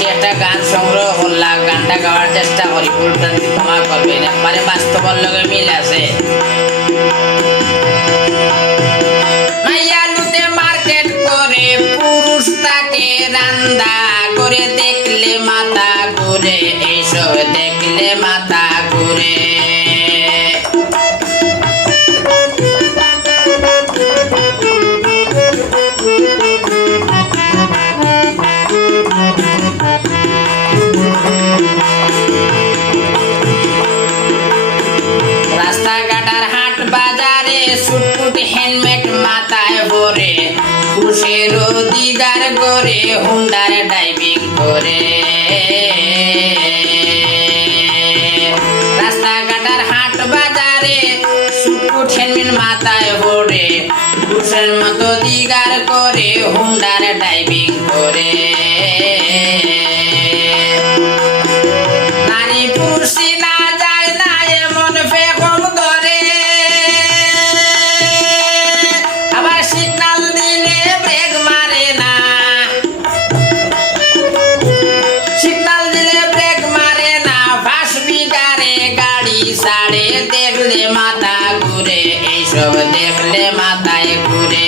আজকে একটা গান সংগ্রহ করলাম, গানটা গাওয়ার চেষ্টা করি, ভুলটা ক্ষমা করবেন, একবারে বাস্তবর লগে মিল আছে। মাইয়া লুটে মার্কেট করে, পুরুষ তাকে রান্দা করে, দেখলে মাথা ঘুরে, এইসব দেখলে মাথা ঘুরে। রাস্তাঘাটার হাট বাজারে সুটকুট হেলমেট মাথায় ভরে, পুরুষের অধিকার করে, হুন্ডার ড্রাইভিং করে। রাস্তাঘাটার হাট বাজারে সুটকুট হেলমেট মাথায় ভরে, পুরুষের মতো অধিকার করে, হুন্ডার ড্রাইভিং করে। নারী পুরুষ না যায় না এমন বেগম ধরে, আবার সিগন্যাল দিলে ব্রেক মারে না, সিগন্যাল দিলে ব্রেক মারে না, ফাঁস বিগারে গাড়ি ছাড়ে, দেখলে মাথা ঘুরে, এইসব দেখলে মাথায় ঘুরে।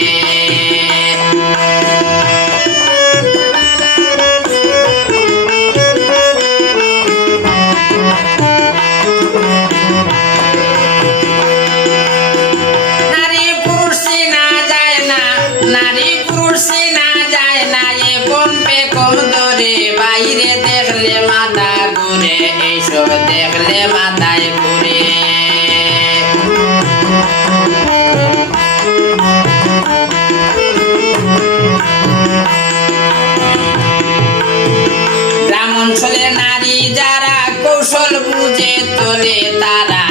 নারী পুরুষ না যায় না, নারী পুরুষ না যায় না এ কোন পেকম ধরে, বাইরে দেখলে মাথা ঘুরে, এইসব দেখলে মাথায় ঘুরে। গ্রাম অঞ্চলে নারী যারা কৌশল বুঝে তোলে, তারা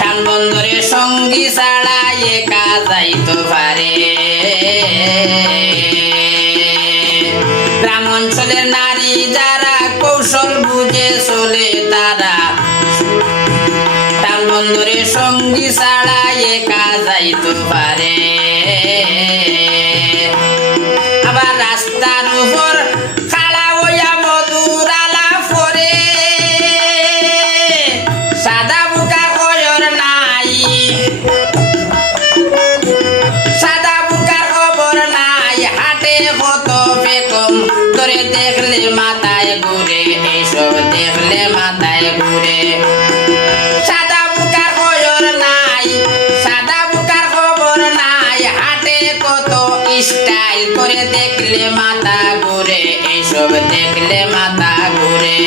কান বন্দরে সঙ্গী ছাড়া একা যাইতে পারে। গ্রাম অঞ্চলের নারী যারা কৌশল বুঝে চলে, তারা কান বন্দরে সঙ্গী ছাড়া একা যাইতে পারে। আবার রাস্তার উপর খাড়া হইয়া মধুর আলাপ করে, সাদা বুকা খবর নাই, সাদা বুকার খবর নাই, হাটে কত বেকম ধরে, দেখলে মাথায় ঘুরে, এইসব দেখলে মাথায় ঘুরে। সাদা বুকার খবর নাই, সাদা বুকার খবর নাই, হাটে কত স্টাইল করে, দেখলে মাথা ঘুরে, এইসব দেখলে মাথা ঘুরে।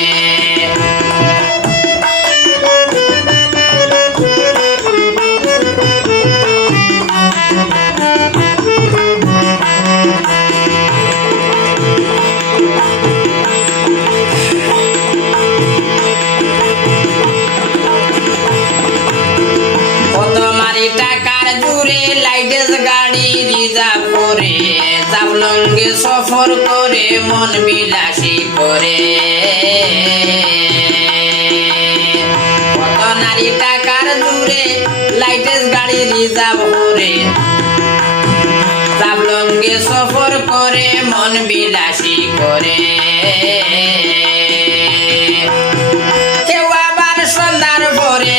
কত মারি টাকার জুড়ে লাইটেস গাড়ি রিজার্ভ করে, জাবলঙ্গে সফর করে, মন বিলাসী করে। কত নারী টাকার জুড়ে লাইটেস গাড়ি রিজার্ভ করে, জাবলঙ্গে সফর করে, মন বিলাসী করে। কেউ আবার সন্ধ্যার পরে,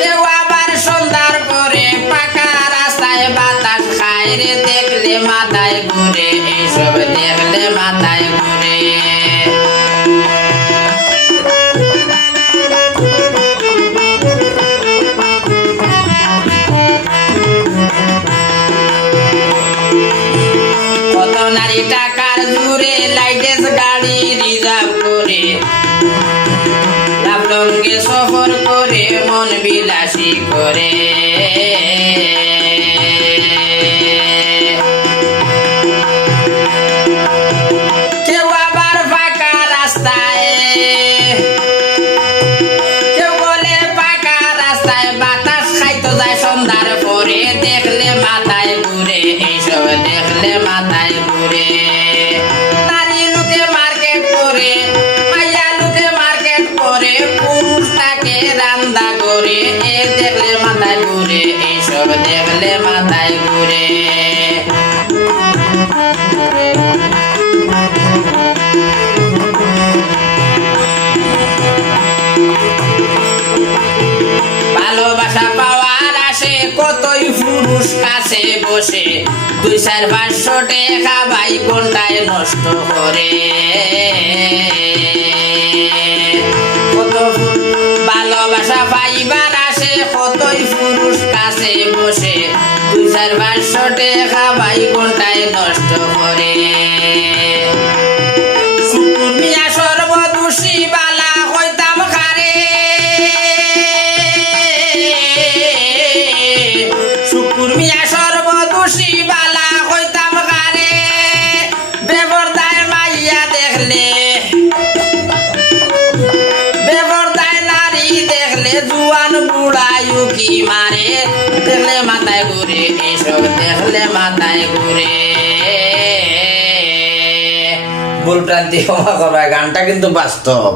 কেউ আবার সন্ধ্যার পরে পাকা রাস্তায় বাতাস খায় রে, দেখলে মাথায় ঘুরে, এইসব দেখলে মাথায় ঘুরে। কত নারী টাকার জুড়ে লাইটেস গাড়ি রিজার্ভ করে, লাভলঙ্গে সফর করে, মন বিলাসী করে। কেউ আবার ফাঁকা রাস্তায়, কেউ বলে ফাঁকা রাস্তায় বাতাস খাইতে যায় সন্ধ্যার পরে, দেখলে মাথায় ঘুরে, এইসব দেখলে মাথায় ঘুরে। নারী লুকে মার্কেট করে, মাইয়া লুকে মার্কেট করে, পুরুষ তাকে রান্দা করে, এ দেখলে মাথায় ঘুরে, এইসব দেখলে মাথায় ঘুরে। কাছে বসে 2-4-500 টাকা ভাই কোনটায় নষ্ট করে কত ভালোবাসা পাইবার আসে কতই পুরুষ কাছে বসে 2-4-500 টাকা ভাই কোনটায় নষ্ট করে শুকুর মিয়া সর্বদোষী বালা হইতাম খারে শুকুর মিয়া সর্বদোষী বালা হইতাম খারে বেপরদায় মাইয়া দেখলে বেপরদায় নারী দেখলে জুয়ান বুড়ায়ু কি মারে দেখলে মাথায় ঘুরে এইসব দেখলে মাথায় ঘুরে ভুল প্রান্তি ক্ষমা করবা গানটা কিন্তু বাস্তব